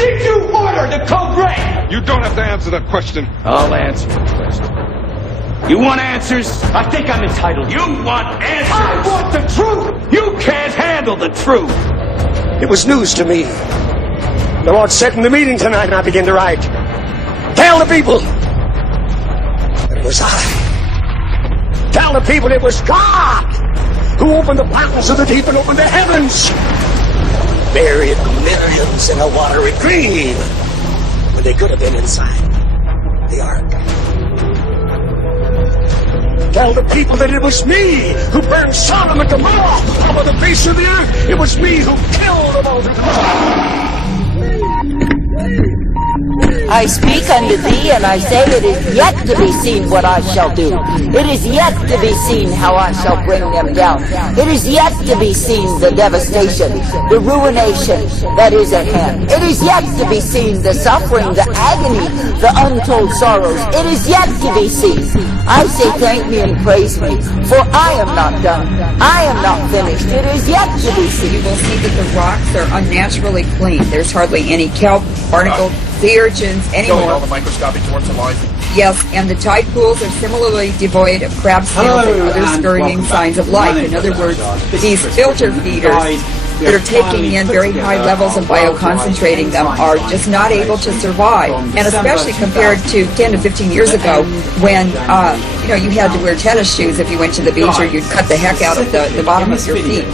Did you order the code red? You don't have to answer that question. I'll answer the question. You want answers? I think I'm entitled. You want answers? I want the truth! You can't handle the truth! It was news to me. The Lord said in the meeting tonight, and I began to write, tell the people that it was I. Tell the people it was God who opened the fountains of the deep and opened the heavens. Buried millions in a watery grave when they could have been inside the ark. Tell the people that it was me who burned Sodom and Gomorrah over the face of the earth. It was me who killed them all. I speak unto thee, and I say, it is yet to be seen what I shall do. It is yet to be seen how I shall bring them down. It is yet to be seen the devastation, the ruination that is at hand. It is yet to be seen the suffering, the agony, the untold sorrows. It is yet to be seen. I say thank me and praise me, for I am not done. I am not finished. It is yet to be seen. You will see that the rocks are unnaturally clean. There's hardly any kelp, barnacle, sea urchins anymore. All the microscopic torts alive. Yes, and the tide pools are similarly devoid of crab snails and other scurrying signs of life. In other words, these filter feeders that are taking in very high levels of bioconcentrating them are just not able to survive. And especially compared to 10 to 15 years ago when, you had to wear tennis shoes if you went to the beach, or you'd cut the heck out of the bottom of your feet.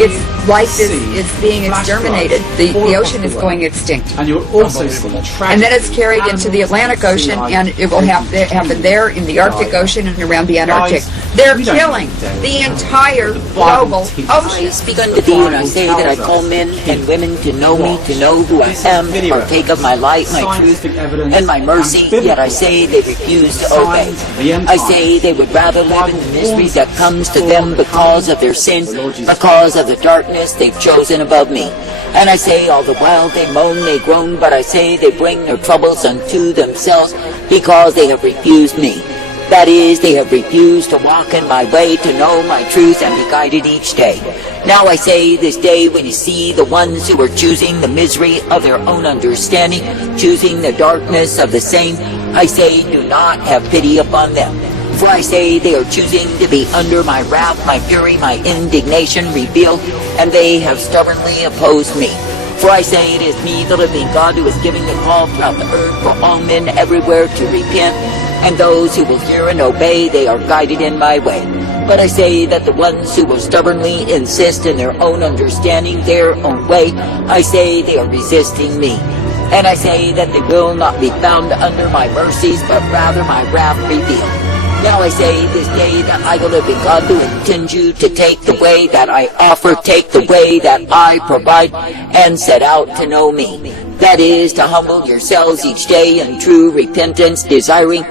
It's life is being exterminated. The ocean is going extinct. And you'll also see and then it's carried into the Atlantic Ocean, and it will happen there in the Arctic Ocean and around the Antarctic. They're killing the entire global ocean. I speak unto thee, and I say that I call men and women to know me, to know who I am, to partake of my light, my truth, and my mercy, yet I say they refuse to obey. I say they would rather live in the misery that comes to them because of their sin, because of the darkness they've chosen above me. And I say all the while they moan, they groan, but I say they bring their troubles unto themselves because they have refused me. That is, they have refused to walk in my way, to know my truth, and be guided each day. Now I say this day, when you see the ones who are choosing the misery of their own understanding, choosing the darkness of the same, I say, do not have pity upon them. For I say they are choosing to be under my wrath, my fury, my indignation revealed, and they have stubbornly opposed me. For I say it is me, the living God, who is giving the call throughout the earth for all men everywhere to repent, and those who will hear and obey, they are guided in my way. But I say that the ones who will stubbornly insist in their own understanding, their own way, I say they are resisting me. And I say that they will not be found under my mercies, but rather my wrath revealed. Now I say this day that I, the living God, do intend you to take the way that I offer, take the way that I provide, and set out to know me. That is, to humble yourselves each day in true repentance, desiring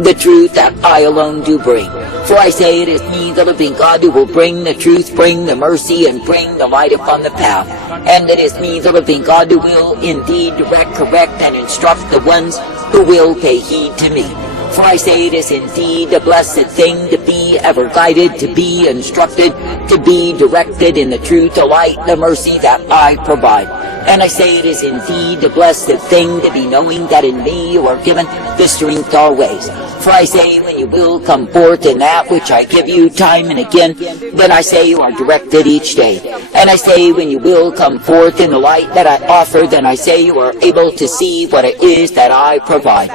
the truth that I alone do bring. For I say it is me, the living God, who will bring the truth, bring the mercy, and bring the light upon the path. And it is me, the living God, who will indeed direct, correct, and instruct the ones who will pay heed to me. For I say it is indeed a blessed thing to be ever guided, to be instructed, to be directed in the truth, the light, the mercy that I provide. And I say it is indeed a blessed thing to be knowing that in me you are given the strength always. For I say when you will come forth in that which I give you time and again, then I say you are directed each day. And I say when you will come forth in the light that I offer, then I say you are able to see what it is that I provide.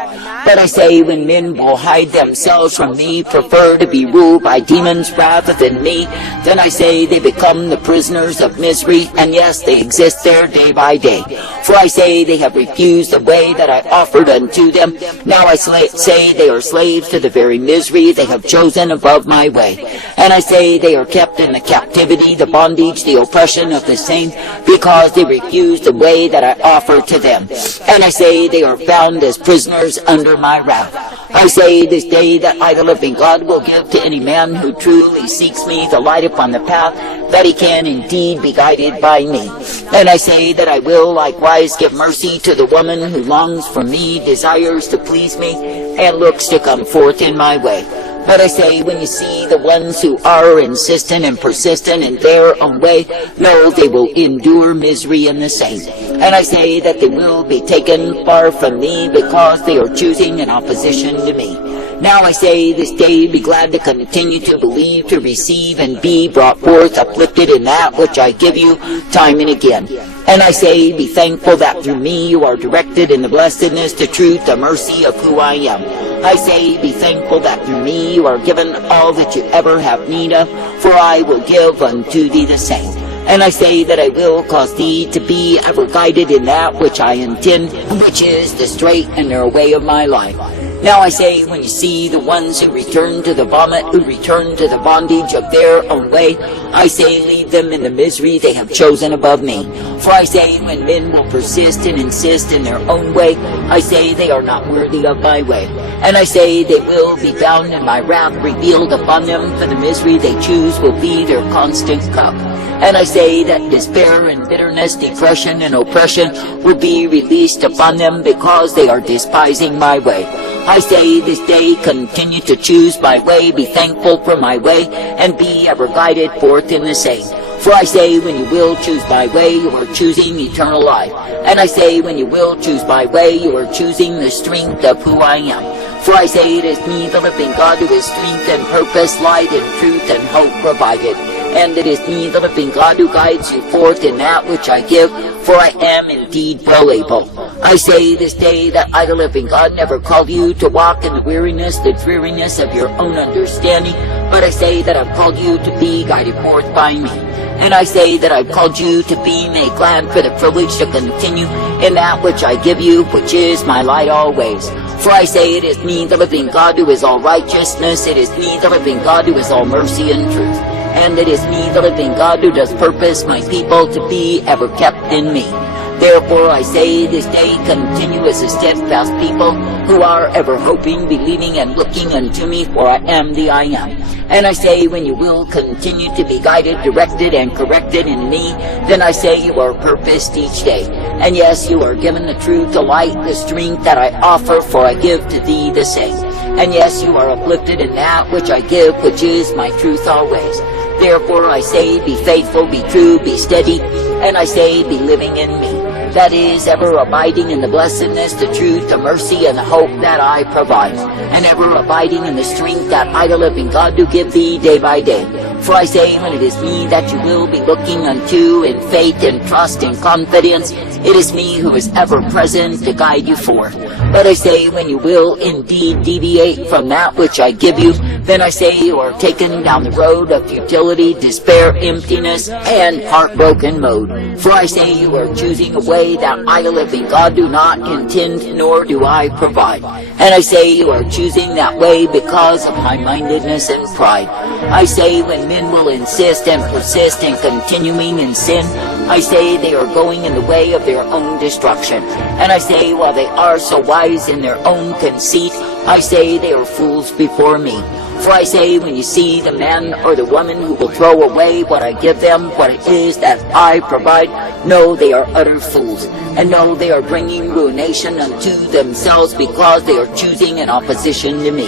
But I say when men will hide themselves from me, prefer to be ruled by demons rather than me, then I say they become the prisoners of misery, and yes, they exist there day by day. For I say they have refused the way that I offered unto them. Now I say they are slaves to the very misery they have chosen above my way. And I say they are kept in the captivity, the bondage, the oppression of the same, because they refuse the way that I offer to them. And I say they are found as prisoners under my wrath. I say this day that I, the living God, will give to any man who truly seeks me the light upon the path, that he can indeed be guided by me. And I say that I will likewise give mercy to the woman who longs for me, desires to please me, and looks to come forth in my way. But I say, when you see the ones who are insistent and persistent in their own way, know they will endure misery in the same. And I say that they will be taken far from me because they are choosing in opposition to me. Now I say this day, be glad to continue to believe, to receive, and be brought forth, uplifted in that which I give you time and again. And I say, be thankful that through me you are directed in the blessedness, the truth, the mercy of who I am. I say, be thankful that through me you are given all that you ever have need of, for I will give unto thee the same. And I say that I will cause thee to be ever guided in that which I intend, which is the straight and narrow way of my life. Now I say, when you see the ones who return to the vomit, who return to the bondage of their own way, I say, leave them in the misery they have chosen above me. For I say, when men will persist and insist in their own way, I say they are not worthy of my way. And I say, they will be bound in my wrath revealed upon them, for the misery they choose will be their constant cup. And I say that despair and bitterness, depression and oppression will be released upon them because they are despising my way. I say this day, continue to choose my way, be thankful for my way, and be ever guided forth in the same. For I say, when you will choose my way, you are choosing eternal life. And I say, when you will choose my way, you are choosing the strength of who I am. For I say, it is me, the living God, who is strength and purpose, light and truth and hope provided. And it is me, the living God, who guides you forth in that which I give, for I am indeed well able. I say this day that I, the living God, never called you to walk in the weariness, the dreariness of your own understanding, but I say that I've called you to be guided forth by me. And I say that I've called you to be made glad for the privilege to continue in that which I give you, which is my light always. For I say it is me, the living God, who is all righteousness, it is me, the living God, who is all mercy and truth. And it is me, the living God, who does purpose my people to be ever kept in me. Therefore I say this day, continue as a steadfast people who are ever hoping, believing, and looking unto me, for I am the I am. And I say, when you will continue to be guided, directed, and corrected in me, then I say you are purposed each day. And yes, you are given the truth, the light, the strength that I offer, for I give to thee the same. And yes, you are uplifted in that which I give, which is my truth always. Therefore I say, be faithful, be true, be steady, and I say, be living in me. That is, ever abiding in the blessedness, the truth, the mercy, and the hope that I provide, and ever abiding in the strength that I, the living God, do give thee day by day. For I say, when it is me that you will be looking unto in faith and trust and confidence, it is me who is ever present to guide you forth. But I say, when you will indeed deviate from that which I give you, then I say you are taken down the road of futility, despair, emptiness, and heartbroken mode. For I say you are choosing a way that I, the living God, do not intend, nor do I provide. And I say you are choosing that way because of high-mindedness and pride. I say, when men will insist and persist in continuing in sin, I say they are going in the way of their own destruction. And I say, while they are so wise in their own conceit, I say they are fools before me. For I say, when you see the man or the woman who will throw away what I give them, what it is that I provide, know they are utter fools, and know they are bringing ruination unto themselves because they are choosing in opposition to me.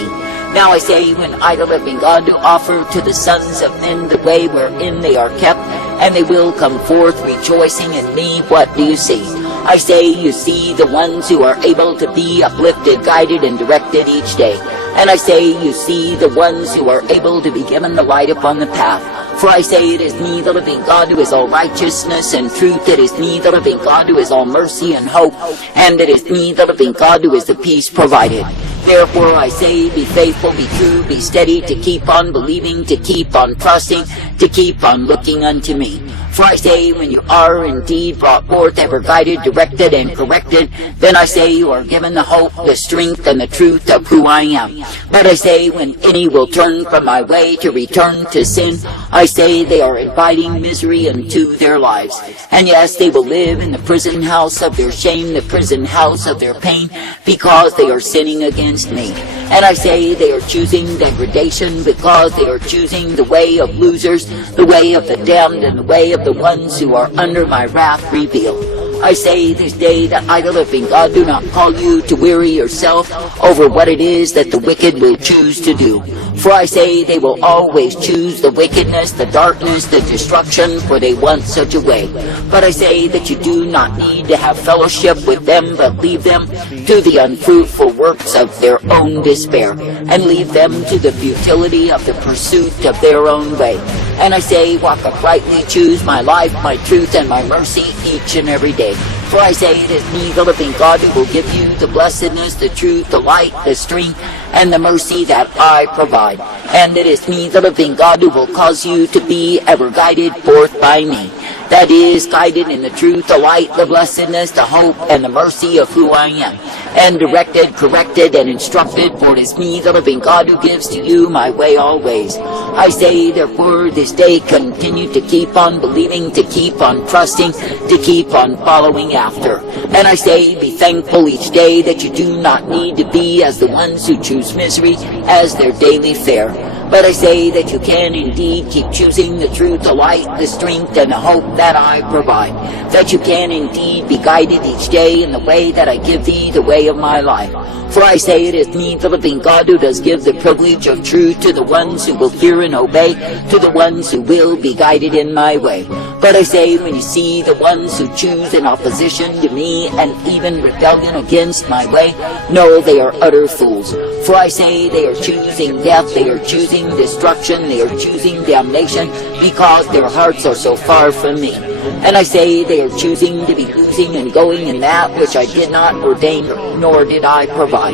Now I say, when I, the living God, do offer to the sons of men the way wherein they are kept, and they will come forth rejoicing in me, what do you see? I say, you see the ones who are able to be uplifted, guided, and directed each day. And I say, you see the ones who are able to be given the light upon the path. For I say, it is me, the living God, who is all righteousness and truth. It is me, the living God, who is all mercy and hope. And it is me, the living God, who is the peace provided. Therefore I say, be faithful, be true, be steady, to keep on believing, to keep on trusting, to keep on looking unto me. For I say, when you are indeed brought forth, ever guided, directed, and corrected, then I say you are given the hope, the strength, and the truth of who I am. But I say, when any will turn from my way to return to sin, I say they are inviting misery into their lives. And yes, they will live in the prison house of their shame, the prison house of their pain, because they are sinning against me. And I say they are choosing degradation because they are choosing the way of losers, the way of the damned, and the way of the ones who are under my wrath revealed. I say this day that I, the living God, do not call you to weary yourself over what it is that the wicked will choose to do. For I say they will always choose the wickedness, the darkness, the destruction, for they want such a way. But I say that you do not need to have fellowship with them, but leave them to the unfruitful works of their own despair, and leave them to the futility of the pursuit of their own way. And I say, walk uprightly, choose my life, my truth, and my mercy each and every day. For I say it is me, the living God, who will give you the blessedness, the truth, the light, the strength, and the mercy that I provide. And it is me, the living God, who will cause you to be ever guided forth by me. That is, guided in the truth, the light, the blessedness, the hope, and the mercy of who I am. And directed, corrected, and instructed, for it is me, the living God, who gives to you my way always. I say, therefore, this day continue to keep on believing, to keep on trusting, to keep on following after. And I say, be thankful each day that you do not need to be as the ones who choose misery as their daily fare. But I say that you can indeed keep choosing the truth, the light, the strength, and the hope that I provide. That you can indeed be guided each day in the way that I give thee, the way of my life. For I say it is me, the living God, who does give the privilege of truth to the ones who will hear and obey, to the ones who will be guided in my way. But I say, when you see the ones who choose in opposition to me and even rebellion against my way, know they are utter fools. For I say they are choosing death, they are choosing destruction, they are choosing damnation, because their hearts are so far from me. And I say they are choosing to be losing and going in that which I did not ordain, nor did I provide.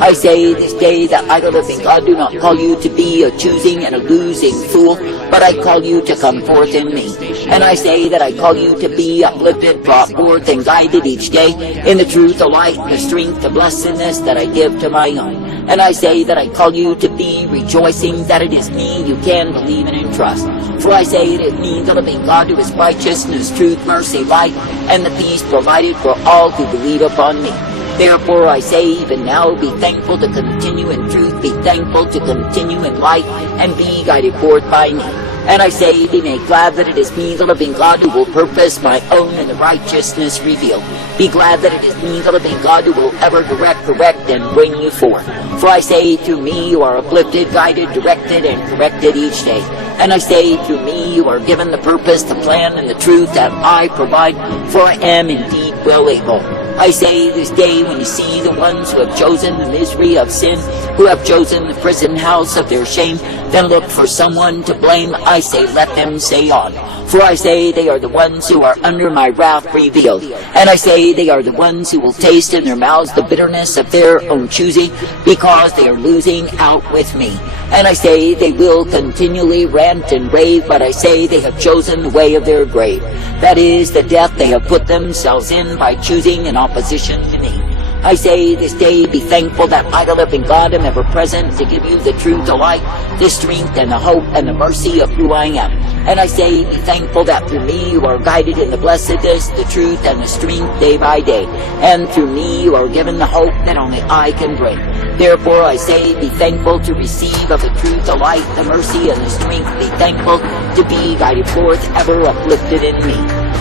I say this day that I, the living God, do not call you to be a choosing and a losing fool, but I call you to come forth in me. And I say that I call you to be uplifted, brought forth, and guided each day in the truth, the light, the strength, the blessedness that I give to my own. And I say that I call you to be rejoicing that it is me you can believe in and trust. For I say it is me, the living God, who is righteousness, truth, mercy, light, and the peace provided for all who believe upon me. Therefore I say even now, be thankful to continue in truth, be thankful to continue in light, and be guided forth by me. And I say, be made glad that it is me, the living God, who will purpose my own and the righteousness revealed. Be glad that it is me, the living God, who will ever direct, correct, and bring you forth. For I say, through me you are uplifted, guided, directed, and corrected each day. And I say, through me you are given the purpose, the plan, and the truth that I provide, for I am indeed well able. I say this day, when you see the ones who have chosen the misery of sin, who have chosen the prison house of their shame, then look for someone to blame. I say, let them say on. For I say they are the ones who are under my wrath revealed. And I say they are the ones who will taste in their mouths the bitterness of their own choosing, because they are losing out with me. And I say they will continually rant and rave, but I say they have chosen the way of their grave. That is, the death they have put themselves in by choosing in opposition to me. I say this day, be thankful that I, the living God, am ever present to give you the truth, the light, the strength, and the hope, and the mercy of who I am. And I say, be thankful that through me you are guided in the blessedness, the truth, and the strength day by day. And through me you are given the hope that only I can bring. Therefore I say, be thankful to receive of the truth, the light, the mercy, and the strength. Be thankful to be guided forth, ever uplifted in me,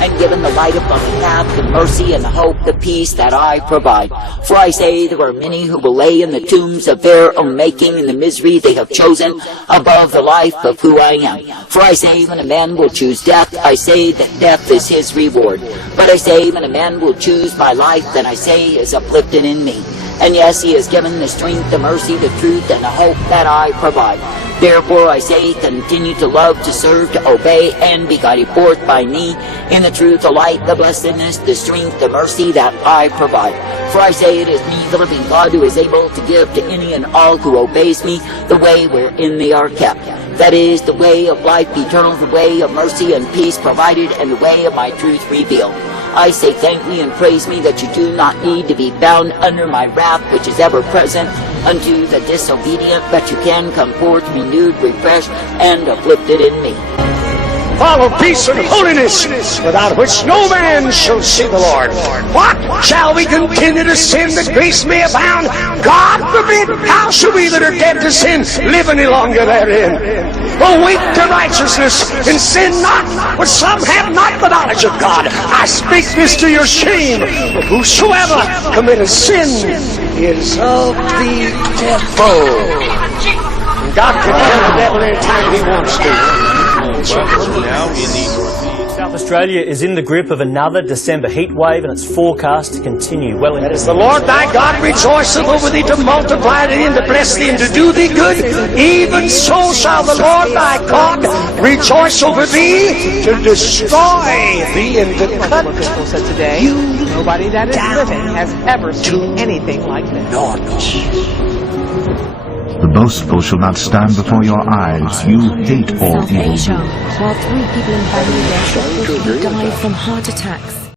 and given the light upon the path, the mercy, and the hope, the peace that I provide. For I say there are many who will lay in the tombs of their own making in the misery they have chosen above the life of who I am. For I say when a man will choose death, I say that death is his reward. But I say when a man will choose my life, then I say he is uplifted in me. And yes, he has given the strength, the mercy, the truth, and the hope that I provide. Therefore I say, continue to love, to serve, to obey, and be guided forth by me in the truth, the light, the blessedness, the strength, the mercy that I provide. For I say it is me, the living God, who is able to give to any and all who obeys me the way wherein they are kept. That is, the way of life eternal, the way of mercy and peace provided, and the way of my truth revealed. I say thank me and praise me that you do not need to be bound under my wrath, which is ever present unto the disobedient, but you can come forth renewed, refreshed, and uplifted in me. follow peace and holiness, without which no man shall see the Lord. What? Shall we continue to sin that grace may abound? God forbid! How shall we that are dead to sin live any longer therein? Awake to righteousness, and sin not, but some have not the knowledge of God. I speak this to your shame. But whosoever committeth sin is of the devil. And God can tell the devil anytime he wants to. South Australia is in the grip of another December heat wave, and it's forecast to continue well into... As the Lord thy God rejoiceth over thee to multiply thee and to bless thee and to do thee good, even so shall the Lord thy God rejoice over thee to destroy thee and to cut said today, nobody that is living has ever seen anything like this. The boastful shall not stand before your eyes. You hate all South evil. Asia, while 3 people in Bangladesh reportedly died from heart attacks.